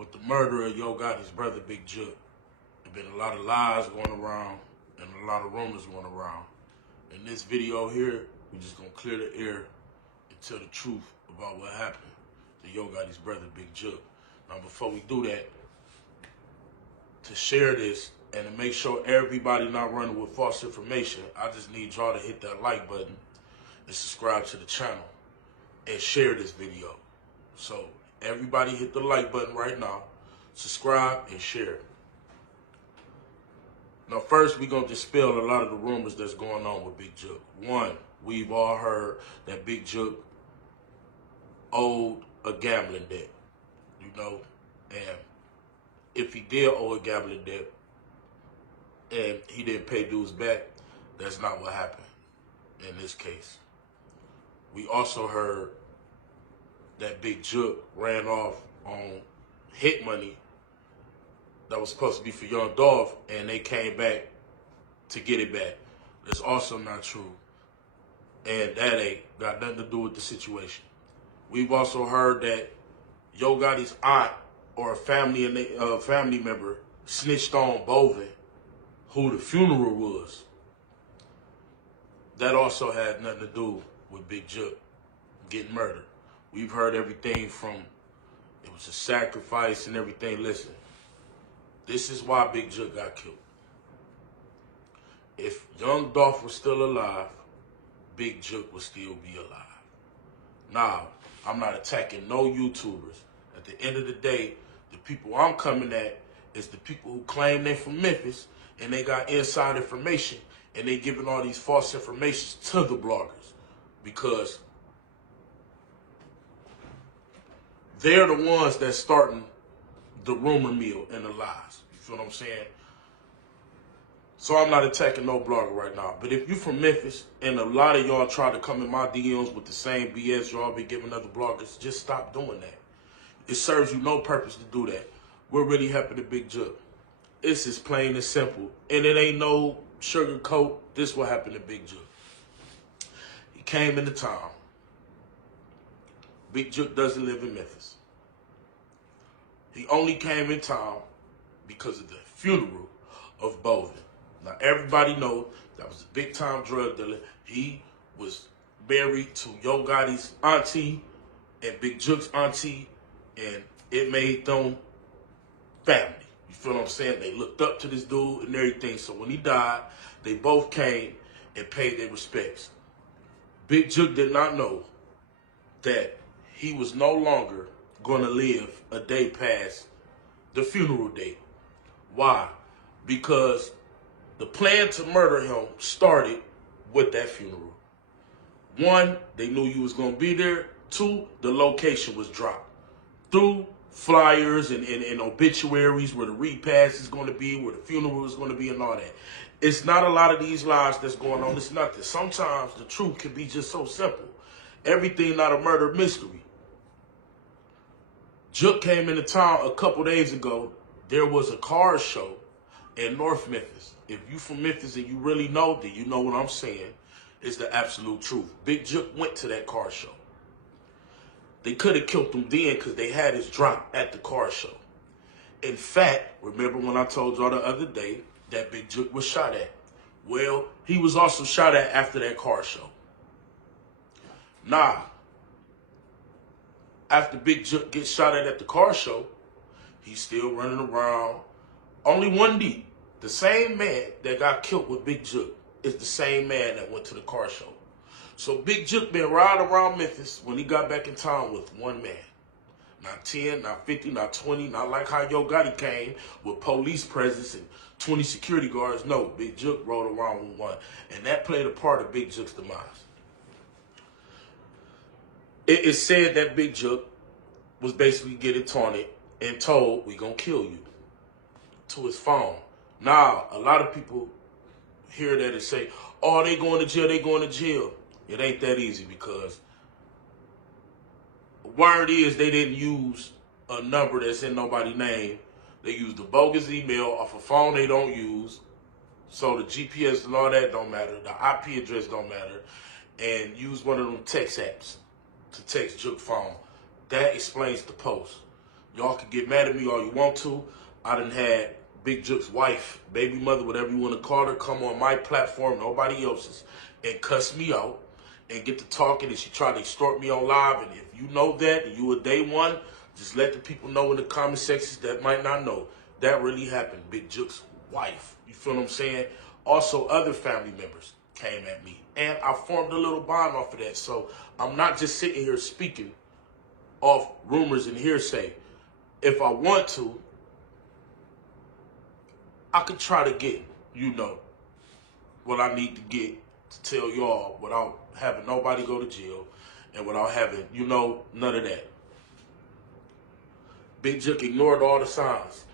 with the murder of Yo Gotti's brother, Big Jook. There's been a lot of lies going around and a lot of rumors going around. In this video here, we're just gonna clear the air and tell the truth about what happened to Yo Gotti's brother, Big Jook. Now, before we do that, to share this and to make sure everybody not running with false information, I just need y'all to hit that like button and subscribe to the channel and share this video. So everybody hit the like button right now, subscribe and share. Now first, we're going to dispel a lot of the rumors that's going on with Big Jook. One, we've all heard that Big Jook owed a gambling debt, and if he did owe a gambling debt and he didn't pay dues back, that's not what happened in this case. We also heard that Big Jook ran off on hit money that was supposed to be for young Dolph, and they came back to get it back. That's also not true, and that ain't got nothing to do with the situation. We've also heard that Yo Gotti's aunt or a family member snitched on Bovin, who the funeral was. That also had nothing to do with Big Jook getting murdered. We've heard everything from it was a sacrifice and everything. Listen, this is why Big Jook got killed. If young Dolph was still alive, Big Jook would still be alive. Now, I'm not attacking no YouTubers. At the end of the day, the people I'm coming at is the people who claim they're from Memphis and they got inside information and they giving all these false information to the bloggers because they're the ones that's starting the rumor mill and the lies. You feel what I'm saying? So I'm not attacking no blogger right now. But if you're from Memphis and a lot of y'all try to come in my DMs with the same BS y'all be giving other bloggers, just stop doing that. It serves you no purpose to do that. We're really happy to Big Jook. It's as plain and simple. And it ain't no sugarcoat. This what happened to Big Jook. He came into town. Big Jook doesn't live in Memphis. He only came in town because of the funeral of Bovin. Now, everybody knows that was a big-time drug dealer. He was married to Yo Gotti's auntie and Big Jook's auntie, and it made them family. You feel what I'm saying? They looked up to this dude and everything. So when he died, they both came and paid their respects. Big Jook did not know that he was no longer going to live a day past the funeral date. Why? Because the plan to murder him started with that funeral. One, they knew you was going to be there. Two, the location was dropped through flyers and obituaries where the repast is going to be, where the funeral is going to be and all that. It's not a lot of these lies that's going on. It's nothing. Sometimes the truth can be just so simple. Everything not a murder mystery. Jook came into town a couple days ago. There was a car show in North Memphis. If you from Memphis and you really know, then you know what I'm saying. It's the absolute truth. Big Jook went to that car show. They could have killed him then because they had his drop at the car show. In fact, remember when I told y'all the other day that Big Jook was shot at? Well, he was also shot at after that car show. Nah. After Big Jook gets shot at the car show, he's still running around. Only one deep. The same man that got killed with Big Jook is the same man that went to the car show. So Big Jook been riding around Memphis when he got back in town with one man. Not 10, not 50, not 20, not like how Yo Gotti came with police presence and 20 security guards. No, Big Jook rode around with one. And that played a part of Big Jook's demise. It is said that Big Jook was basically getting taunted and told, "We gonna kill you," to his phone. Now, a lot of people hear that and say, "Oh, they going to jail, they going to jail." It ain't that easy because word is they didn't use a number that's in nobody's name. They used a bogus email off a phone they don't use. So the GPS and all that don't matter. The IP address don't matter. And use one of them text apps to text Jook phone. That explains the post. Y'all can get mad at me all you want to. I done had Big Jook's wife, baby mother, whatever you want to call her, come on my platform, nobody else's, and cuss me out and get to talking, and she tried to extort me on live. And if you know that and you a day one, just let the people know in the comment sections that might not know. That really happened. Big Jook's wife. You feel what I'm saying? Also, other family members came at me. And I formed a little bond off of that. So I'm not just sitting here speaking off rumors and hearsay. If I want to, I could try to get, what I need to get to tell y'all without having nobody go to jail and without having, none of that. Big Jook ignored all the signs.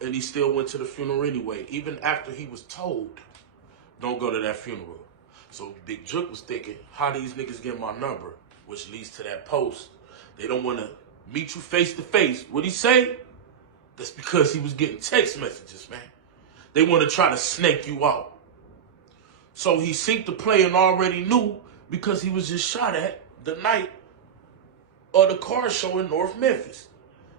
And he still went to the funeral anyway, even after he was told, don't go to that funeral. So Big Jook was thinking, how these niggas get my number? Which leads to that post. They don't want to meet you face to face. What'd he say? That's because he was getting text messages, man. They want to try to snake you out. So he synced the play and already knew because he was just shot at the night of the car show in North Memphis.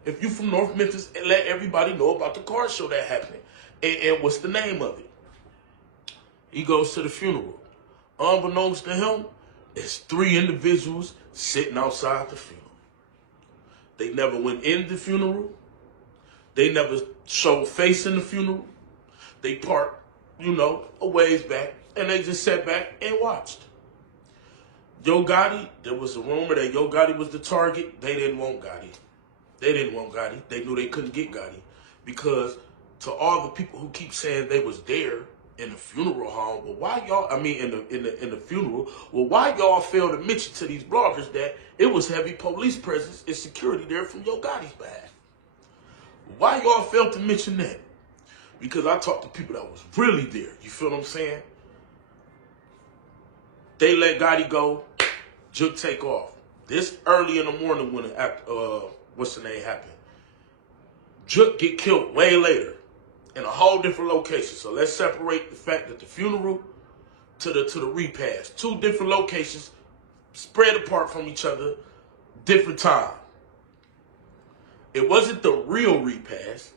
If you from North Memphis, let everybody know about the car show that happened. And what's the name of it? He goes to the funeral. Unbeknownst to him, it's 3 individuals sitting outside the funeral. They never went in the funeral. They never showed face in the funeral. They parked, a ways back, and they just sat back and watched. Yo Gotti, there was a rumor that Yo Gotti was the target. They didn't want Gotti. They knew they couldn't get Gotti because to all the people who keep saying they was there in the funeral home, well, why y'all? I mean, in the funeral. Well, why y'all fail to mention to these bloggers that it was heavy police presence and security there from Yo Gotti's behalf? Why y'all failed to mention that? Because I talked to people that was really there. You feel what I'm saying? They let Gotti go. Jook take off. This early in the morning when what's the name happened. Jook get killed way later in a whole different location. So let's separate the fact that the funeral to the repast. 2 different locations, spread apart from each other, different time. It wasn't the real repast.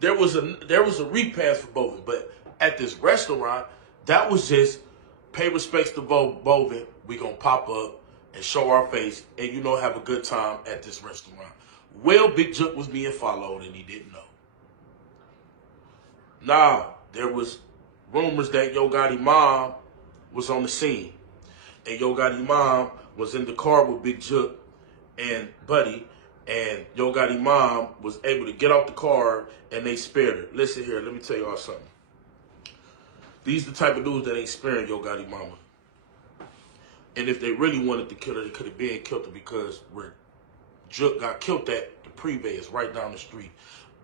There was a repast for Bovin, but at this restaurant, that was just pay respects to Bovin. We gonna pop up and show our face and have a good time at this restaurant. Well, Big Jook was being followed and he didn't know. Now, there was rumors that Yo Gotti mom was on the scene. And Yo Gotti mom was in the car with Big Jook and Buddy. And Yo Gotti mom was able to get out the car and they spared her. Listen here, let me tell y'all something. These the type of dudes that ain't sparing Yo Gotti mama. And if they really wanted to kill her, they could have been killed her because where Jook got killed at, the Privé is right down the street.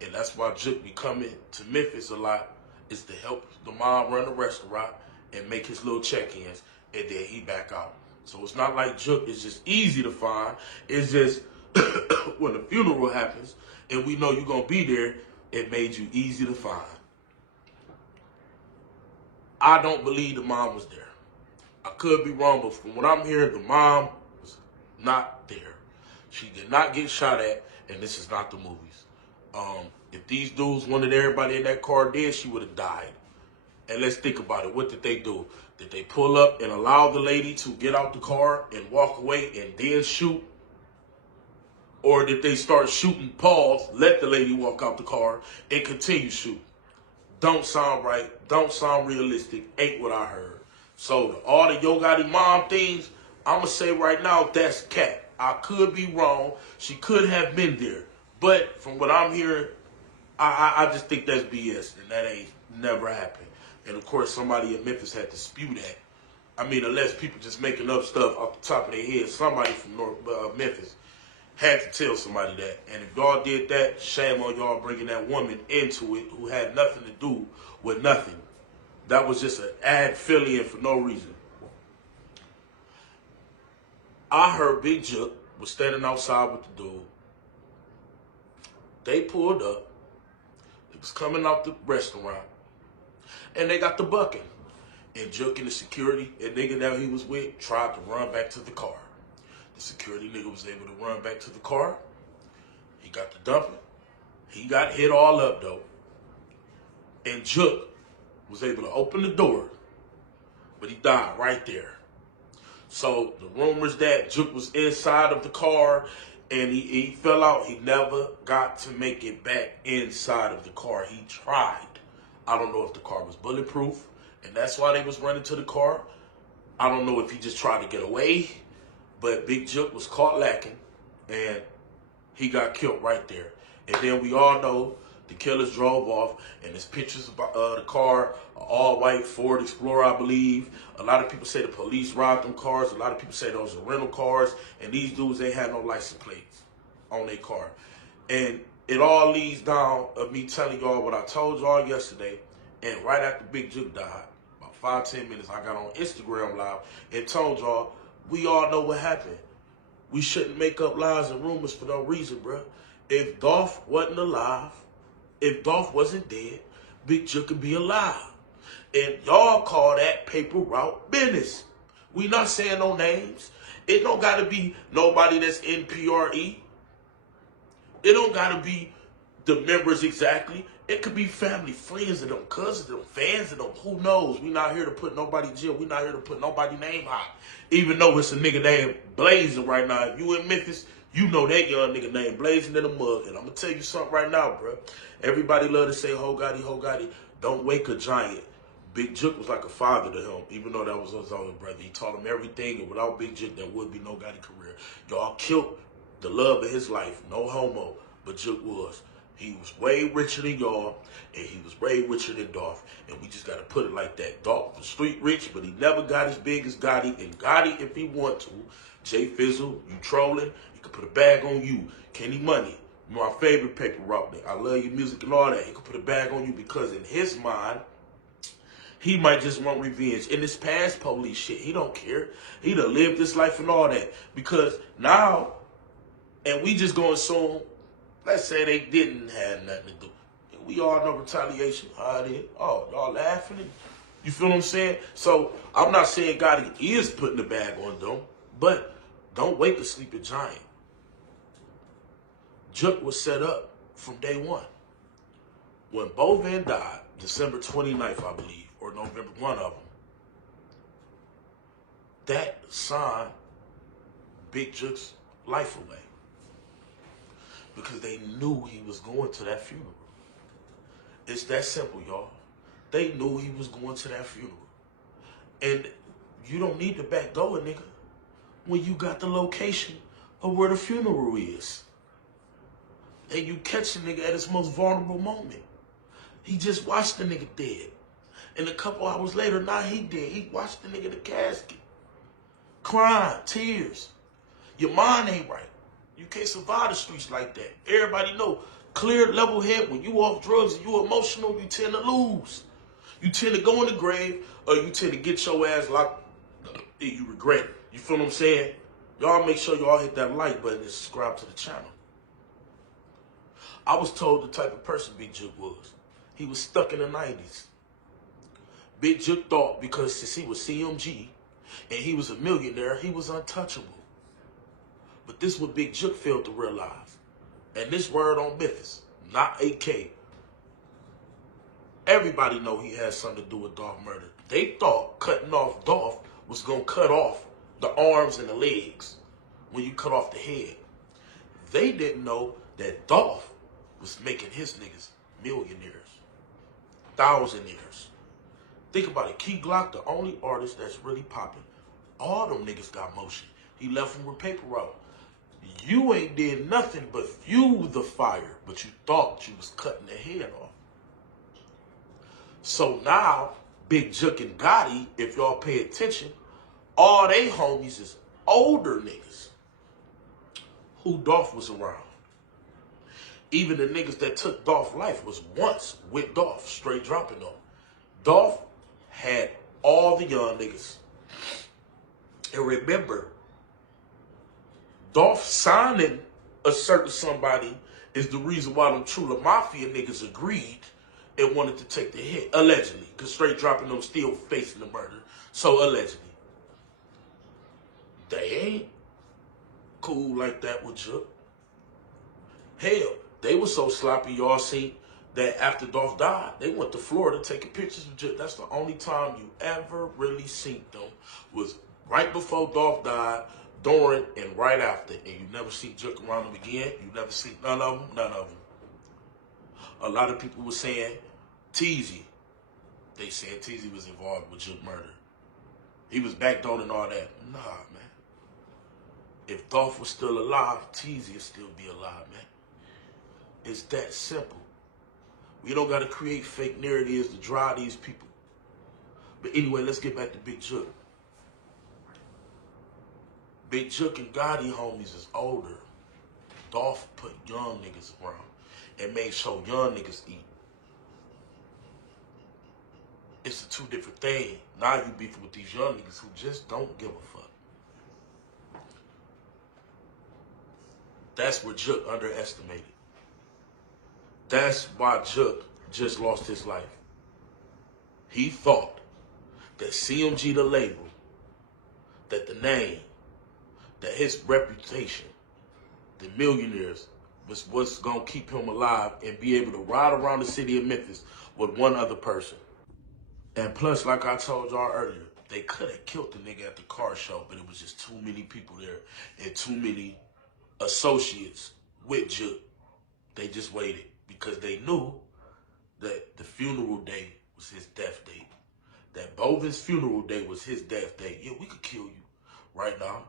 And that's why Jook be coming to Memphis a lot, is to help the mom run the restaurant and make his little check-ins, and then he back out. So it's not like Jook is just easy to find. It's just when the funeral happens and we know you're going to be there, it made you easy to find. I don't believe the mom was there. I could be wrong, but from what I'm hearing, the mom was not there. She did not get shot at, and this is not the movies. If these dudes wanted everybody in that car dead, she would have died. And let's think about it. What did they do? Did they pull up and allow the lady to get out the car and walk away and then shoot? Or did they start shooting, pause, let the lady walk out the car, and continue shooting? Don't sound right. Don't sound realistic. Ain't what I heard. So all the Yo Gotti mom things, I'm going to say right now, that's cap. I could be wrong. She could have been there. But from what I'm hearing, I just think that's BS. And that ain't never happened. And of course, somebody in Memphis had to spew that. I mean, unless people just making up stuff off the top of their head, somebody from Memphis had to tell somebody that. And if y'all did that, shame on y'all bringing that woman into it who had nothing to do with nothing. That was just an ad fill-in for no reason. I heard Big Jook was standing outside with the dude. They pulled up. It was coming out the restaurant. And they got the bucking. And Jook and the security and nigga that he was with tried to run back to the car. The security nigga was able to run back to the car. He got the dumping. He got hit all up, though. And Jook was able to open the door, but he died right there. So the rumors that Jook was inside of the car and he fell out, he never got to make it back inside of the car. He tried. I don't know if the car was bulletproof, and that's why they was running to the car. I don't know if he just tried to get away, but Big Jook was caught lacking, and he got killed right there. And then we all know the killers drove off, and there's pictures of the car, an all-white Ford Explorer, I believe. A lot of people say the police robbed them cars. A lot of people say those are rental cars, and these dudes, they had no license plates on their car. And it all leads down of me telling y'all what I told y'all yesterday, and right after Big Jook died, about 5-10 minutes, I got on Instagram Live and told y'all, we all know what happened. We shouldn't make up lies and rumors for no reason, bro. If Dolph wasn't alive, if Dolph wasn't dead, Big Jook could be alive. And y'all call that paper route business. We not saying no names. It don't got to be nobody that's in PRE. It don't got to be the members exactly. It could be family, friends of them, cousins of them, fans of them. Who knows? We not here to put nobody in jail. We not here to put nobody name high. Even though it's a nigga named Blazing right now. If you in Memphis, you know that young nigga named Blazing in the mug. And I'm going to tell you something right now, bro. Everybody love to say, ho Gotti, ho Gotti. Don't wake a giant. Big Jook was like a father to him, even though that was his older brother. He taught him everything, and without Big Jook, there would be no Gotti career. Y'all killed the love of his life. No homo, but Jook was. He was way richer than y'all, and he was way richer than Dolph. And we just got to put it like that. Dolph was street rich, but he never got as big as Gotti. And Gotti, if he want to, Jay Fizzle, you trolling, he could put a bag on you. Kenny Money, my favorite paper route. I love your music and all that. He could put a bag on you because in his mind, he might just want revenge. In this past police shit, he don't care. He done lived this life and all that. Because now, and we just gonna assume, let's say they didn't have nothing to do. We all know retaliation. How it is. Oh, y'all laughing? You feel what I'm saying? So, I'm not saying Gotti is putting the bag on them, but don't wake a sleeping giant. Jook was set up from day one. When Bovan died, December 29th, I believe, or November, one of them, that signed Big Jook's life away. Because they knew he was going to that funeral. It's that simple, y'all. They knew he was going to that funeral. And you don't need to backdoor a nigga when you got the location of where the funeral is. And you catch the nigga at his most vulnerable moment. He just watched the nigga dead. And a couple hours later, now he dead. He watched the nigga in the casket. Crying, tears. Your mind ain't right. You can't survive the streets like that. Everybody know, clear, level head, when you off drugs and you emotional, you tend to lose. You tend to go in the grave, or you tend to get your ass locked up and you regret it. You feel what I'm saying? Y'all make sure y'all hit that like button and subscribe to the channel. I was told the type of person Big Jook was. He was stuck in the 90s. Big Jook thought because since he was CMG and he was a millionaire, he was untouchable. But this is what Big Jook failed to realize. And this word on Memphis, not AK. Everybody know he has something to do with Dolph murder. They thought cutting off Dolph was going to cut off the arms and the legs when you cut off the head. They didn't know that Dolph was making his niggas millionaires, thousandaires. Think about it. Key Glock, the only artist that's really popping. All them niggas got motion. He left them with paper route. You ain't did nothing but fuel the fire, but you thought you was cutting the head off. So now, Big Jook and Gotti, if y'all pay attention, all they homies is older niggas who Dolph was around. Even the niggas that took Dolph's life was once with Dolph, straight dropping on. Dolph had all the young niggas. And remember, Dolph signing a certain somebody is the reason why them True Mafia niggas agreed and wanted to take the hit, allegedly. Because straight dropping them still facing the murder. So allegedly. They ain't. cool like that with Jook. Hell, they were so sloppy, y'all seen, that after Dolph died, they went to Florida taking pictures of Jook. That's the only time you ever really seen them, was right before Dolph died, during, and right after. And you never see Jook around them again. You never see none of them, none of them. A lot of people were saying Teezy. They said Teezy was involved with Jook murder. He was backdoored and all that. Nah, man. If Dolph was still alive, Teezy would still be alive, man. It's that simple. We don't got to create fake narratives to drive these people. But anyway, let's get back to Big Jook. Big Jook and Gotti homies is older. Dolph put young niggas around and made sure young niggas eat. It's a two different thing. Now you beefing with these young niggas who just don't give a fuck. That's where Jook underestimated. That's why Jook just lost his life. He thought that CMG, the label, that the name, that his reputation, the millionaires, was what's going to keep him alive and be able to ride around the city of Memphis with one other person. And plus, like I told y'all earlier, they could have killed the nigga at the car show, but it was just too many people there and too many associates with Jook. They just waited because they knew that the funeral day was his death date. That Bovin's funeral day was his death date. Yeah, we could kill you right now.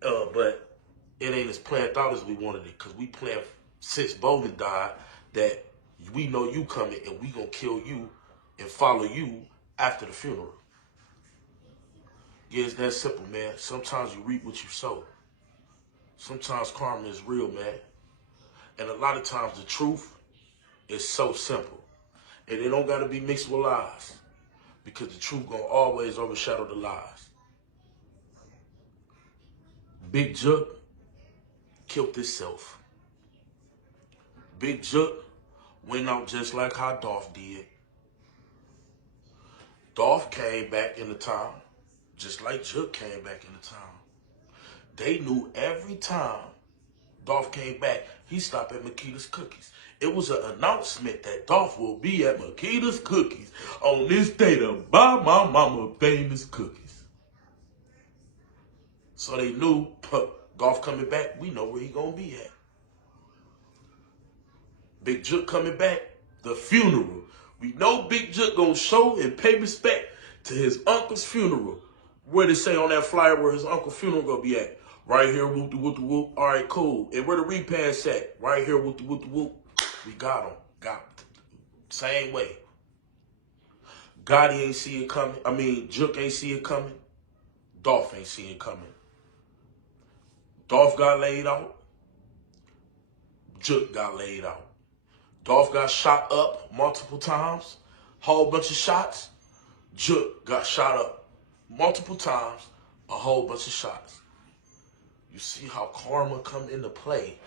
But it ain't as planned out as we wanted it, because we planned since Bovin died that we know you coming and we gonna kill you and follow you after the funeral. Yeah, it's that simple, man. Sometimes you reap what you sow. Sometimes karma is real, man. And a lot of times the truth is so simple. And it don't gotta be mixed with lies, because the truth gonna always overshadow the lies. Big Jook killed himself. Big Jook went out just like how Dolph did. Dolph came back in the town just like Jook came back in the town. They knew every time Dolph came back, he stopped at Makita's Cookies. It was an announcement that Dolph will be at Makita's Cookies on this day to buy my mama famous cookies. So they knew, Dolph coming back, we know where he gonna be at. Big Jook coming back, the funeral. We know Big Jook gonna show and pay respect to his uncle's funeral. Where they say on that flyer where his uncle's funeral gonna be at? Right here, whoop de whoop de whoop. All right, cool. And where the repass at? Right here, whoop de whoop de whoop. We got him. Got him. Same way. Gotti ain't see it coming. Jook ain't see it coming. Dolph ain't see it coming. Dolph got laid out. Jook got laid out. Dolph got shot up multiple times. Whole bunch of shots. Jook got shot up multiple times. A whole bunch of shots. You see how karma come into play.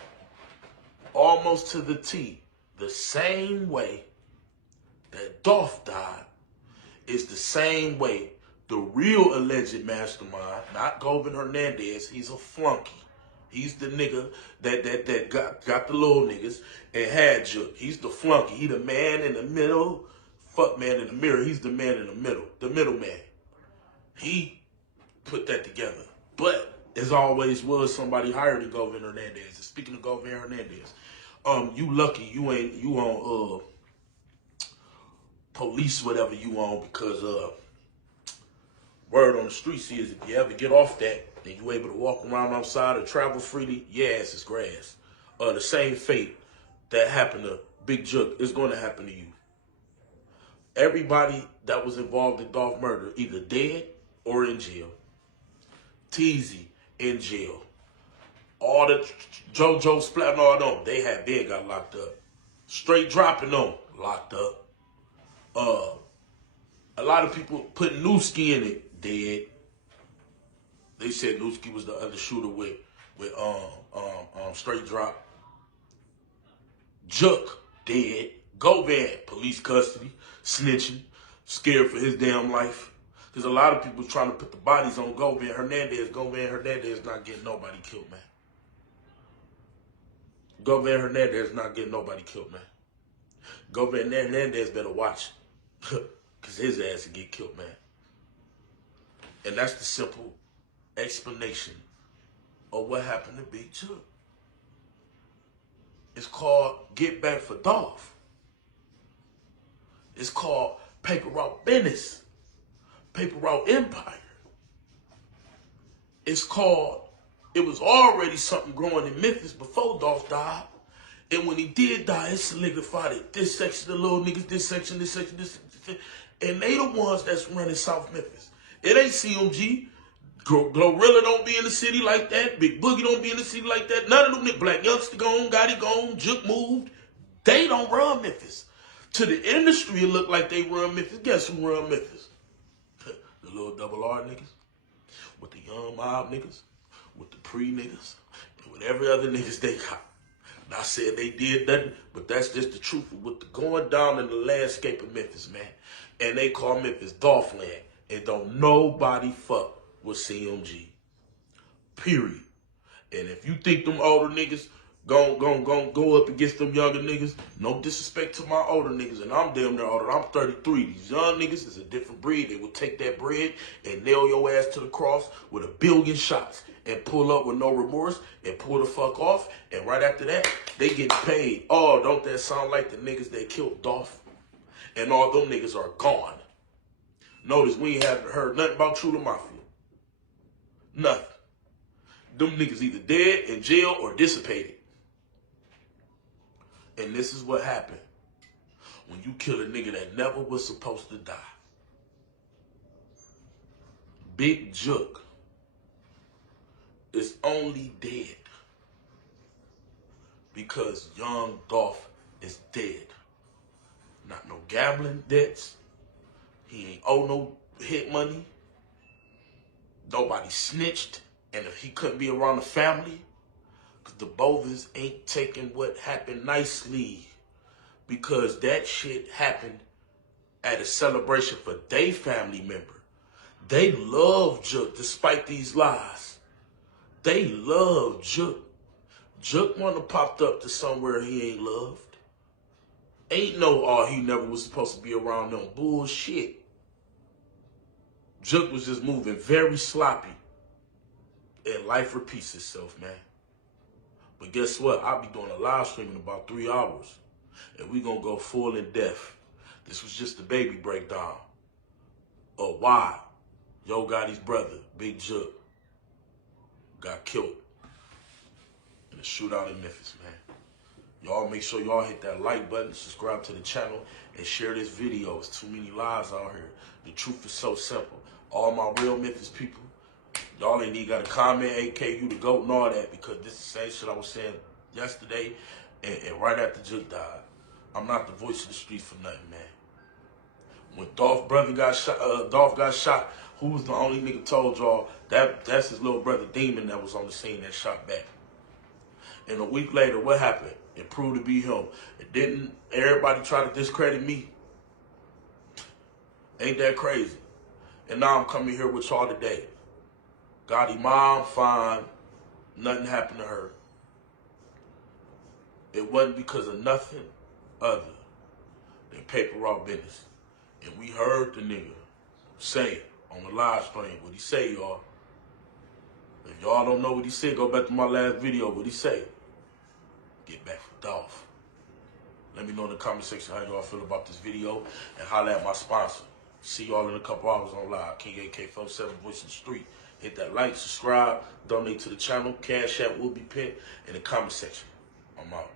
Almost to the T. The same way that Dolph died is the same way the real alleged mastermind, not Govin Hernandez, he's a flunky. He's the nigga that got the little niggas and had Jook. He's the flunky. He the man in the middle. Fuck man in the mirror. He's the man in the middle. The middleman. He put that together. But as always was somebody higher than Govin Hernandez. And speaking of Govin Hernandez, you lucky you on police whatever you on, because word on the streets is if you ever get off that and you able to walk around outside or travel freely, your ass is grass. The same fate that happened to Big Jook is going to happen to you. Everybody that was involved in Dolph murder either dead or in jail. Teezy in jail. All the JoJo splatting all them, they had been got locked up. Straight dropping them, locked up. A lot of people put Newski in it, dead. They said Newski was the other shooter with straight drop. Jook, dead. Govin, police custody, snitching, scared for his damn life. There's a lot of people trying to put the bodies on Govin Hernandez. Govin Hernandez not getting nobody killed, man. Governor Hernandez not getting nobody killed, man. Governor Hernandez better watch it. Because his ass will get killed, man. And that's the simple explanation of what happened to Big Jook. It's called Get Back for Dolph. It's called Paper Route Business. Paper Route Empire. It's called, it was already something growing in Memphis before Dolph died. And when he did die, it solidified it. This section, the little niggas, this section, this section, this section. And they the ones that's running South Memphis. It ain't CMG. Glorilla don't be in the city like that. Big Boogie don't be in the city like that. None of them. Black Youngster gone, Gotti gone, Jook moved. They don't run Memphis. To the industry, it look like they run Memphis. Guess who run Memphis? The little double R niggas. With the young mob niggas. With the pre-niggas. And with every other niggas they got. Not saying they did nothing, but that's just the truth of what's going down in the landscape of Memphis, man. And they call Memphis Dolph land. And don't nobody fuck with CMG. Period. And if you think them older niggas go up against them younger niggas, no disrespect to my older niggas, and I'm damn near older. I'm 33. These young niggas is a different breed. They will take that bread and nail your ass to the cross with 1 billion shots and pull up with no remorse and pull the fuck off. And right after that, they get paid. Oh, don't that sound like the niggas that killed Dolph? And all them niggas are gone. Notice we ain't haven't heard nothing about True Mafia. Nothing. Them niggas either dead, in jail, or dissipated. And this is what happened when you kill a nigga that never was supposed to die. Big Jook is only dead because young Dolph is dead. Not no gambling debts. He ain't owe no hit money. Nobody snitched. And if he couldn't be around the family, because the Bovins ain't taking what happened nicely, because that shit happened at a celebration for their family member. They love Jook despite these lies. They love Jook. Jook wanna popped up to somewhere he ain't loved. Ain't no, oh, he never was supposed to be around them bullshit. Jook was just moving very sloppy. And life repeats itself, man. But guess what? I'll be doing a live stream in about 3 hours. And we gonna go full in depth. This was just the baby breakdown of why Yo Gotti's brother, Big Jook, got killed in a shootout in Memphis, man. Y'all make sure y'all hit that like button, subscribe to the channel, and share this video. It's too many lies out here. The truth is so simple. All my real Memphis people, y'all ain't even got to comment, AKU the GOAT and all that, because this is the same shit I was saying yesterday and right after Jook died. I'm not the voice of the streets for nothing, man. When Dolph got shot, who was the only nigga told y'all that's his little brother Demon that was on the scene that shot back? And a week later, what happened? It proved to be him. It didn't. Everybody try to discredit me. Ain't that crazy? And now I'm coming here with y'all today. Gotti mom fine. Nothing happened to her. It wasn't because of nothing other than paper route business. And we heard the nigga say on the live stream what he say, y'all. If y'all don't know what he said, go back to my last video. What he say? Get back for Dolph. Let me know in the comment section how y'all feel about this video and holla at my sponsor. See y'all in a couple hours on live. King AK47, Voice in the Street. Hit that like, subscribe, donate to the channel. Cash App will be pinned in the comment section. I'm out.